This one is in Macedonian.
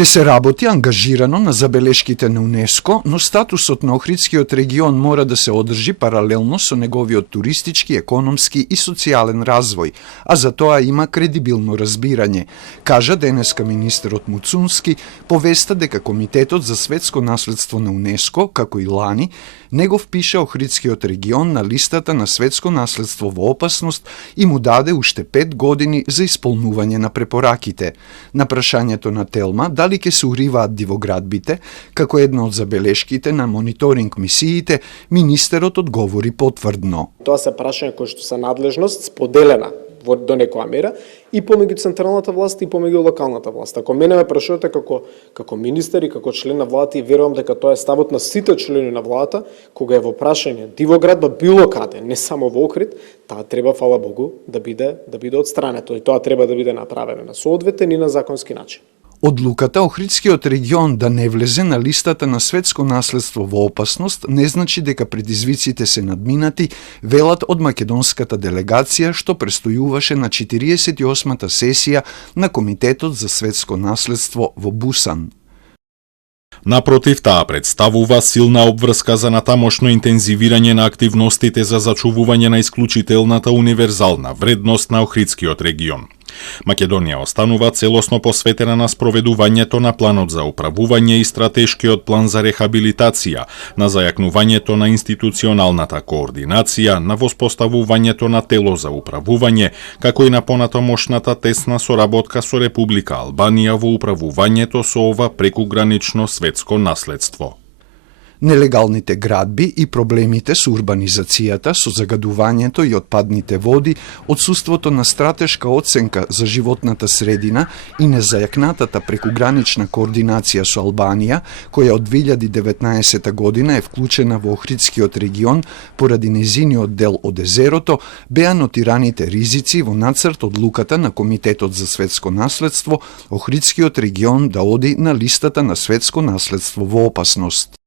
Ке се работи ангажирано на забелешките на УНЕСКО, но статусот на Охридскиот регион мора да се одржи паралелно со неговиот туристички, економски и социјален развој, а за тоа има кредибилно разбирање, кажа денеска министерот Муцунски по веста дека Комитетот за светско наследство на УНЕСКО, како и лани, не го впиша Охридскиот регион на листата на светско наследство во опасност и му даде уште 5 години за исполнување на препораките. На прашањето на Телма дали ќе се уриваат дивоградбите, како една од забелешките на мониторинг мисиите, министерот одговори потврдно. Тоа се прашања кои што се надлежност споделена до некоја мера и помеѓу централната власт и помеѓу локалната власт. Ако мене ме прашувате како министер и како член на владата, и верувам дека тоа е ставот на сите члени на владата, кога е во прашање дивоградба било каде, не само во Охрид, таа треба, фала Богу, да биде отстрането и тоа треба да биде направено на соодветен и на законски начин. Одлуката Охридскиот регион да не влезе на листата на светско наследство во опасност не значи дека предизвиците се надминати, велат од македонската делегација што престојуваше на 48-та сесија на Комитетот за светско наследство во Бусан. Напротив, таа представува силна обврска за натамошно интензивирање на активностите за зачувување на исклучителната универзална вредност на Охридскиот регион. Македонија останува целосно посветена на спроведувањето на планот за управување и стратешкиот план за рехабилитација, на зајакнувањето на институционалната координација, на воспоставувањето на тело за управување, како и на понатамошната тесна соработка со Република Албанија во управувањето со ова прекугранично светско наследство. Нелегалните градби и проблемите со урбанизацијата, со загадувањето и отпадните води, отсуството на стратешка оценка за животната средина и незајакнатата прекугранична координација со Албанија, која од 2019 година е вклучена во Охридскиот регион поради незиниот дел од езерото, беа нотираните ризици во нацрт одлуката на Комитетот за светско наследство Охридскиот регион да оди на листата на светско наследство во опасност.